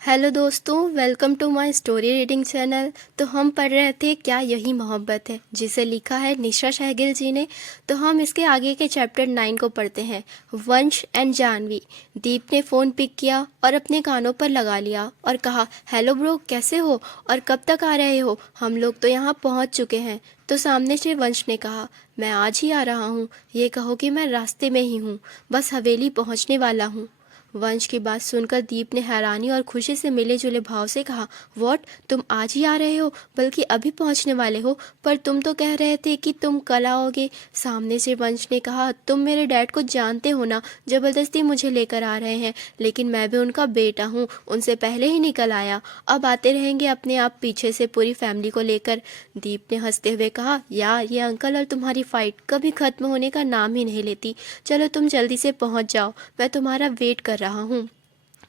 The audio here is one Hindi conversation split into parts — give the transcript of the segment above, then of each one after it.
हेलो दोस्तों, welcome to my story reading channel. तो हम पढ़ रहे थे क्या यही मोहब्बत है, जिसे लिखा है निशा सहगल जी ने। तो हम इसके आगे के चैप्टर 9 को पढ़ते हैं। वंश एंड जानवी। दीप ने फ़ोन पिक किया और अपने कानों पर लगा लिया और कहा, हेलो ब्रो, कैसे हो और कब तक आ रहे हो? हम लोग तो यहाँ पहुँच चुके हैं। तो सामने से वंश ने कहा, मैं आज ही आ रहा हूँ। ये कहो कि मैं रास्ते में ही हूँ, बस हवेली पहुँचने वाला हूँ। वंश की बात सुनकर दीप ने हैरानी और खुशी से मिले जुले भाव से कहा, व्हाट, तुम आज ही आ रहे हो, बल्कि अभी पहुंचने वाले हो? पर तुम तो कह रहे थे कि तुम कल आओगे। सामने से वंश ने कहा, तुम मेरे डैड को जानते हो ना, जबरदस्ती मुझे लेकर आ रहे हैं, लेकिन मैं भी उनका बेटा हूँ, उनसे पहले ही निकल आया। अब आते रहेंगे अपने आप पीछे से पूरी फैमिली को लेकर। दीप ने हंसते हुए कहा, यार ये अंकल और तुम्हारी फाइट कभी खत्म होने का नाम ही नहीं लेती। चलो तुम जल्दी से पहुंच जाओ, मैं तुम्हारा वेट कर रहा हूँ।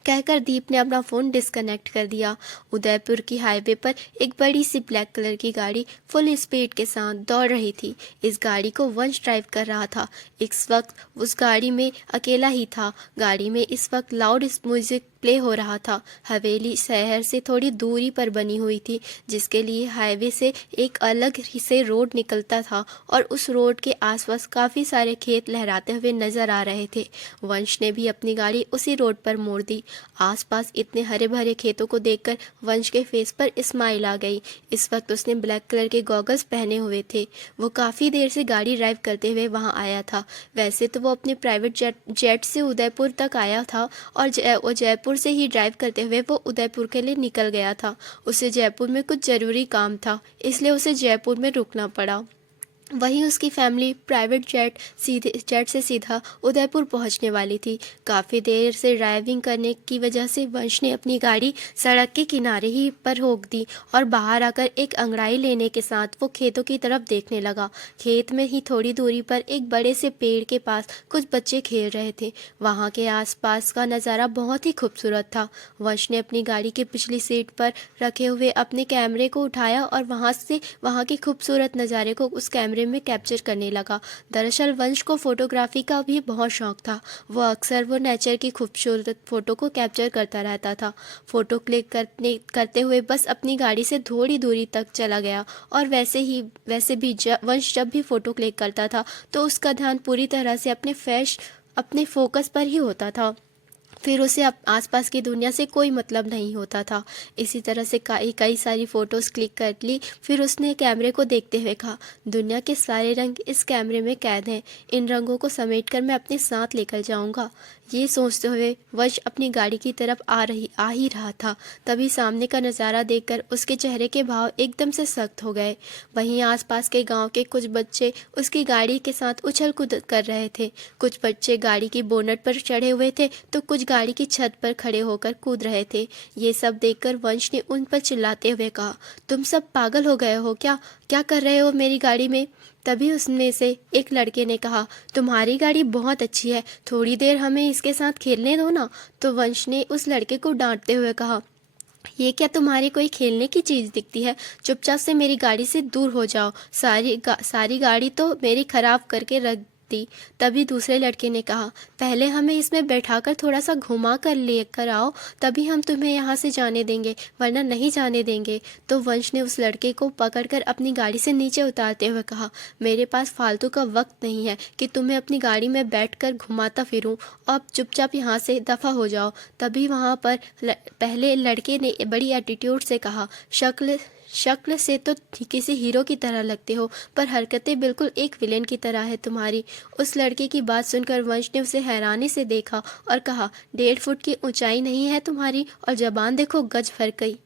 कहकर दीप ने अपना फ़ोन डिस्कनेक्ट कर दिया। उदयपुर की हाईवे पर एक बड़ी सी ब्लैक कलर की गाड़ी फुल स्पीड के साथ दौड़ रही थी। इस गाड़ी को वंश ड्राइव कर रहा था। इस वक्त उस गाड़ी में अकेला ही था। गाड़ी में इस वक्त लाउड म्यूजिक प्ले हो रहा था। हवेली शहर से थोड़ी दूरी पर बनी हुई थी, जिसके लिए हाईवे से एक अलग ही से रोड निकलता था और उस रोड के आसपास काफ़ी सारे खेत लहराते हुए नजर आ रहे थे। वंश ने भी अपनी गाड़ी उसी रोड पर मोड़ दी। आसपास इतने हरे भरे खेतों को देखकर वंश के फेस पर स्माइल आ गई। इस वक्त उसने ब्लैक कलर के गॉगल्स पहने हुए थे। वो काफ़ी देर से गाड़ी ड्राइव करते हुए वहां आया था। वैसे तो वो अपने प्राइवेट जेट से उदयपुर तक आया था और जयपुर से ही ड्राइव करते हुए वो उदयपुर के लिए निकल गया था। उसे जयपुर में कुछ ज़रूरी काम था, इसलिए उसे जयपुर में रुकना पड़ा। वहीं उसकी फैमिली प्राइवेट जेट से सीधा उदयपुर पहुंचने वाली थी। काफ़ी देर से ड्राइविंग करने की वजह से वंश ने अपनी गाड़ी सड़क के किनारे ही पर रोक दी और बाहर आकर एक अंगड़ाई लेने के साथ वो खेतों की तरफ देखने लगा। खेत में ही थोड़ी दूरी पर एक बड़े से पेड़ के पास कुछ बच्चे खेल रहे थे। वहाँ के आसपास का नज़ारा बहुत ही खूबसूरत था। वंश ने अपनी गाड़ी की पिछली सीट पर रखे हुए अपने कैमरे को उठाया और वहाँ के खूबसूरत नज़ारे को उस कैमरे में कैप्चर करने लगा। दरअसल वंश को फोटोग्राफी का भी बहुत शौक था। वो अक्सर वो नेचर की खूबसूरत फोटो को कैप्चर करता रहता था। फोटो क्लिक करते हुए बस अपनी गाड़ी से थोड़ी दूरी तक चला गया और वैसे भी वंश जब भी फोटो क्लिक करता था तो उसका ध्यान पूरी तरह से अपने फोकस पर ही होता था। फिर उसे आसपास की दुनिया से कोई मतलब नहीं होता था। इसी तरह से कई सारी फ़ोटोज़ क्लिक कर ली। फिर उसने कैमरे को देखते हुए कहा, दुनिया के सारे रंग इस कैमरे में कैद हैं। इन रंगों को समेटकर मैं अपने साथ लेकर जाऊंगा। ये सोचते हुए वंश अपनी गाड़ी की तरफ आ ही रहा था। तभी सामने का नज़ारा देखकर उसके चेहरे के भाव एकदम से सख्त हो गए। वहीं आसपास के गांव के कुछ बच्चे उसकी गाड़ी के साथ उछल कूद कर रहे थे। कुछ बच्चे गाड़ी की बोनट पर चढ़े हुए थे तो कुछ गाड़ी की छत पर खड़े होकर कूद रहे थे। ये सब देखकर वंश ने उन पर चिल्लाते हुए कहा, तुम सब पागल हो गए हो क्या? क्या कर रहे हो मेरी गाड़ी में? तभी उसमें से एक लड़के ने कहा, तुम्हारी गाड़ी बहुत अच्छी है, थोड़ी देर हमें इसके साथ खेलने दो ना। तो वंश ने उस लड़के को डांटते हुए कहा, ये क्या तुम्हारी कोई खेलने की चीज़ दिखती है? चुपचाप से मेरी गाड़ी से दूर हो जाओ। सारी गाड़ी तो मेरी खराब करके रख दी। तभी दूसरे लड़के ने कहा, पहले हमें इसमें बैठाकर थोड़ा सा घुमा कर लेकर आओ, तभी हम तुम्हें यहाँ से जाने देंगे, वरना नहीं जाने देंगे। तो वंश ने उस लड़के को पकड़कर अपनी गाड़ी से नीचे उतारते हुए कहा, मेरे पास फालतू का वक्त नहीं है कि तुम्हें अपनी गाड़ी में बैठकर घुमाता फिरूं। अब चुपचाप यहाँ से दफ़ा हो जाओ। तभी वहाँ पर पहले लड़के ने बड़ी एटीट्यूड से कहा, शक्ल से तो किसी हीरो की तरह लगते हो, पर हरकतें बिल्कुल एक विलेन की तरह है तुम्हारी। उस लड़के की बात सुनकर वंश ने उसे हैरानी से देखा और कहा, 1.5 फुट की ऊंचाई नहीं है तुम्हारी और जबान देखो गज भर गई।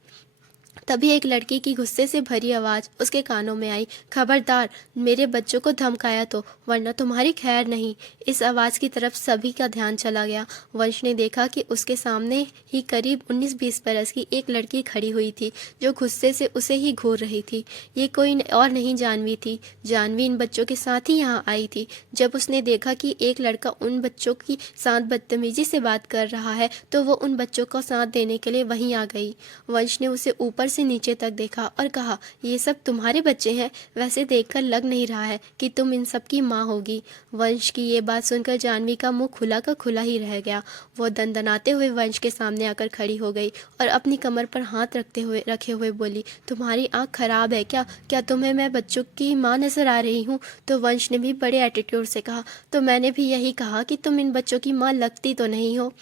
तभी एक लड़की की गुस्से से भरी आवाज़ उसके कानों में आई, खबरदार मेरे बच्चों को धमकाया तो, वरना तुम्हारी खैर नहीं। इस आवाज़ की तरफ सभी का ध्यान चला गया। वंश ने देखा कि उसके सामने ही करीब 19-20 बरस की एक लड़की खड़ी हुई थी, जो गुस्से से उसे ही घूर रही थी। ये कोई और नहीं जानवी थी। जानवी इन बच्चों के साथ ही यहाँ आई थी। जब उसने देखा कि एक लड़का उन बच्चों के साथ बदतमीजी से बात कर रहा है तो वो उन बच्चों का साथ देने के लिए वहीं आ गई। वंश ने उसे ऊपर ऊपर से नीचे तक देखा और कहा, ये सब तुम्हारे बच्चे हैं? वैसे देखकर लग नहीं रहा है कि तुम इन सब की माँ होगी। वंश की ये बात सुनकर जानवी का मुंह खुला का खुला ही रह गया। वो दनदनाते हुए वंश के सामने आकर खड़ी हो गई और अपनी कमर पर हाथ रखे हुए बोली, तुम्हारी आँख खराब है क्या? क्या तुम्हें मैं बच्चों की माँ नजर आ रही हूँ? तो वंश ने भी बड़े एटीट्यूड से कहा, तो मैंने भी यही कहा कि तुम इन बच्चों की माँ लगती तो नहीं हो।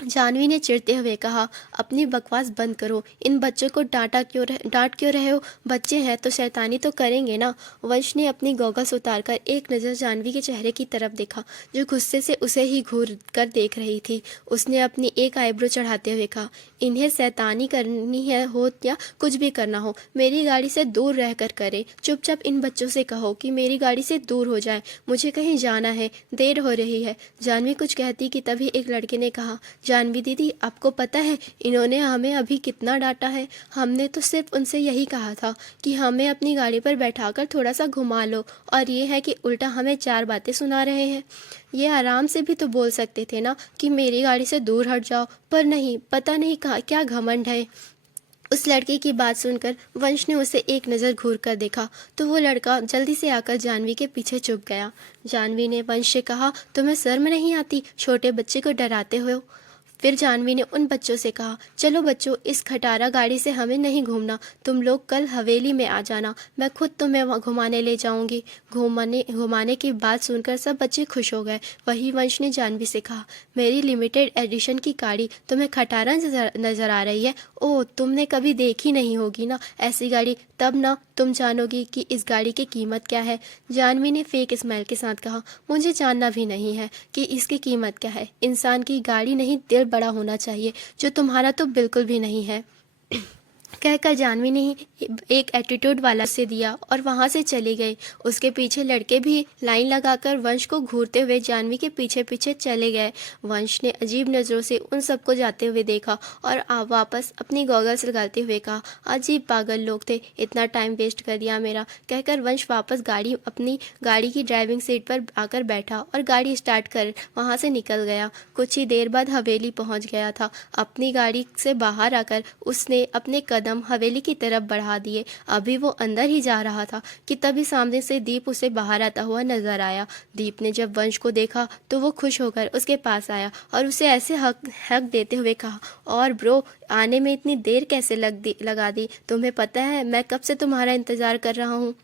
जानवी ने चिढ़ते हुए कहा, अपनी बकवास बंद करो। इन बच्चों को डांट क्यों रहे हो? बच्चे हैं तो शैतानी तो करेंगे ना। वंश ने अपनी गॉगल्स उतारकर एक नज़र जानवी के चेहरे की तरफ देखा, जो गुस्से से उसे ही घूर कर देख रही थी। उसने अपनी एक आईब्रो चढ़ाते हुए कहा, इन्हें शैतानी करनी है हो या कुछ भी करना हो, मेरी गाड़ी से दूर रहकर करे। चुपचाप इन बच्चों से कहो कि मेरी गाड़ी से दूर हो जाए, मुझे कहीं जाना है, देर हो रही है। जानवी कुछ कहती कि तभी एक लड़के ने कहा, जानवी दीदी, आपको पता है इन्होंने हमें अभी कितना डांटा है? हमने तो सिर्फ उनसे यही कहा था कि हमें अपनी गाड़ी पर बैठाकर थोड़ा सा घुमा लो, और ये है कि उल्टा हमें चार बातें सुना रहे हैं। ये आराम से भी तो बोल सकते थे ना कि मेरी गाड़ी से दूर हट जाओ, पर नहीं, पता नहीं क्या घमंड है। उस लड़के की बात सुनकर वंश ने उसे एक नज़र घूर कर देखा तो वो लड़का जल्दी से आकर जानवी के पीछे छुप गया। जानवी ने वंश से कहा, तुम्हें शर्म नहीं आती? छोटे बच्चे को डराते हो। फिर जानवी ने उन बच्चों से कहा, चलो बच्चों, इस खटारा गाड़ी से हमें नहीं घूमना, तुम लोग कल हवेली में आ जाना, मैं खुद तुम्हें वहाँ घुमाने ले जाऊंगी। घुमाने की बात सुनकर सब बच्चे खुश हो गए। वही वंश ने जानवी से कहा, मेरी लिमिटेड एडिशन की गाड़ी तुम्हें खटारा नजर आ रही है? ओह, तुमने कभी देखी नहीं होगी ना ऐसी गाड़ी, तब ना तुम जानोगी कि इस गाड़ी की कीमत क्या है। जानवी ने फेक स्माइल के साथ कहा, मुझे जानना भी नहीं है कि इसकी कीमत क्या है। इंसान की गाड़ी नहीं, दिल बड़ा होना चाहिए, जो तुम्हारा तो बिल्कुल भी नहीं है। कहकर जानवी ने ही एक एटीट्यूड वाला से दिया और वहां से चली गई। उसके पीछे लड़के भी लाइन लगाकर वंश को घूरते हुए जानवी के पीछे पीछे चले गए। वंश ने अजीब नज़रों से उन सबको जाते हुए देखा और वापस अपनी गॉगल्स लगाते हुए कहा, अजीब पागल लोग थे, इतना टाइम वेस्ट कर दिया मेरा। कहकर वंश वापस अपनी गाड़ी की ड्राइविंग सीट पर आकर बैठा और गाड़ी स्टार्ट कर वहां से निकल गया। कुछ ही देर बाद हवेली पहुंच गया था। अपनी गाड़ी से बाहर आकर उसने अपने कदम हवेली की तरफ बढ़ा दिए। अभी वो अंदर ही जा रहा था कि तभी सामने से दीप उसे बाहर आता हुआ नजर आया। दीप ने जब वंश को देखा तो वो खुश होकर उसके पास आया और उसे ऐसे हक देते हुए कहा, और ब्रो, आने में इतनी देर कैसे लगा दी? तुम्हें पता है मैं कब से तुम्हारा इंतजार कर रहा हूँ।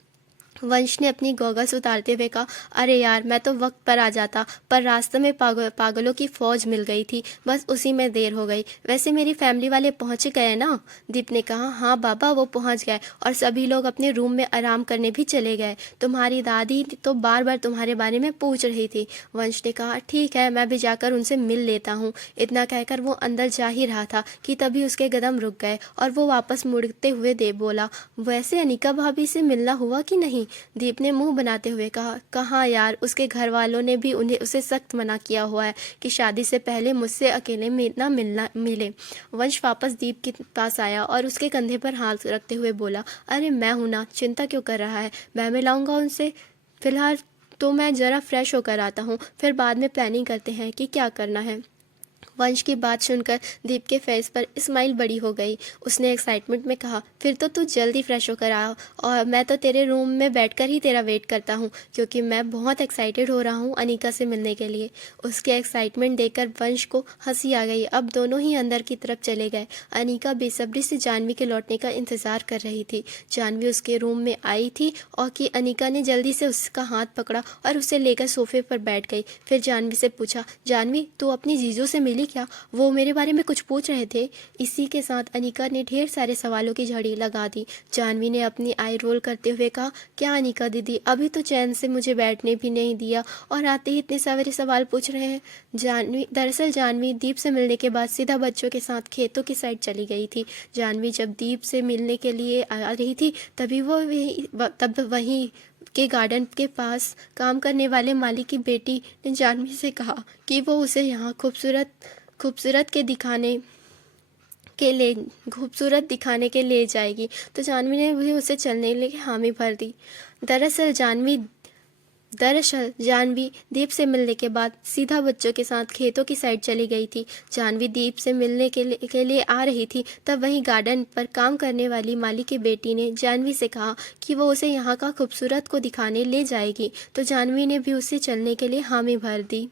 वंश ने अपनी गॉगल्स उतारते हुए कहा, अरे यार, मैं तो वक्त पर आ जाता, पर रास्ते में पागलों की फौज मिल गई थी, बस उसी में देर हो गई। वैसे मेरी फैमिली वाले पहुंच गए ना? दीप ने कहा, हाँ बाबा, वो पहुंच गए और सभी लोग अपने रूम में आराम करने भी चले गए। तुम्हारी दादी तो बार बार तुम्हारे बारे में पूछ रही थी। वंश ने कहा, ठीक है, मैं भी जाकर उनसे मिल लेता हूँ। इतना कहकर वो अंदर जा ही रहा था कि तभी उसके कदम रुक गए और वो वापस मुड़ते हुए बोला, वैसे अनिका भाभी से मिलना हुआ कि नहीं? दीप ने मुंह बनाते हुए कहा, कहाँ यार, उसके घर वालों ने भी उसे सख्त मना किया हुआ है कि शादी से पहले मुझसे अकेले ना मिले। वंश वापस दीप के पास आया और उसके कंधे पर हाथ रखते हुए बोला, अरे मैं हूं ना, चिंता क्यों कर रहा है, मैं मिलाऊंगा उनसे। फिलहाल तो मैं जरा फ्रेश होकर आता हूँ, फिर बाद में प्लानिंग करते हैं कि क्या करना है। वंश की बात सुनकर दीप के फेस पर स्माइल बड़ी हो गई। उसने एक्साइटमेंट में कहा, फिर तो तू जल्दी फ्रेश होकर आ और मैं तो तेरे रूम में बैठकर ही तेरा वेट करता हूँ, क्योंकि मैं बहुत एक्साइटेड हो रहा हूँ अनिका से मिलने के लिए। उसके एक्साइटमेंट देखकर वंश को हंसी आ गई। अब दोनों ही अंदर की तरफ चले गए। अनिका बेसब्री से जानवी के लौटने का इंतजार कर रही थी। जानवी उसके रूम में आई थी और कि अनिका ने जल्दी से उसका हाथ पकड़ा और उसे लेकर सोफे पर बैठ गई। फिर जानवी से पूछा, जानवी, तू अपनी जीजू से मिली क्या? वो मेरे बारे में कुछ पूछ रहे थे। इसी के साथ अनिका ने ढेर सारे सवालों की झड़ी लगा दी। जानवी ने अपनी आई रोल करते हुए कहा, क्या अनिका दीदी, अभी तो चैन से मुझे बैठने भी नहीं दिया और आते ही इतने सारे सवाल पूछ रहे हैं। दरअसल जानवी दीप से मिलने के बाद सीधा बच्चों के साथ खेतों की साइड चली गई थी। जानवी जब दीप से मिलने के लिए आ रही थी तभी वहीं के गार्डन के पास काम करने वाले मालिक की बेटी ने जानवी से कहा कि वो उसे यहाँ खूबसूरत दिखाने के लिए जाएगी। तो जानवी ने भी उसे चलने के लिए हामी भर दी। दरअसल जानवी दरअसल जानवी दीप से मिलने के बाद सीधा बच्चों के साथ खेतों की साइड चली गई थी। जानवी दीप से मिलने के लिए आ रही थी, तब वहीं गार्डन पर काम करने वाली माली की बेटी ने जानवी से कहा कि वो उसे यहाँ का खूबसूरत को दिखाने ले जाएगी, तो जानवी ने भी उससे चलने के लिए हामी भर दी।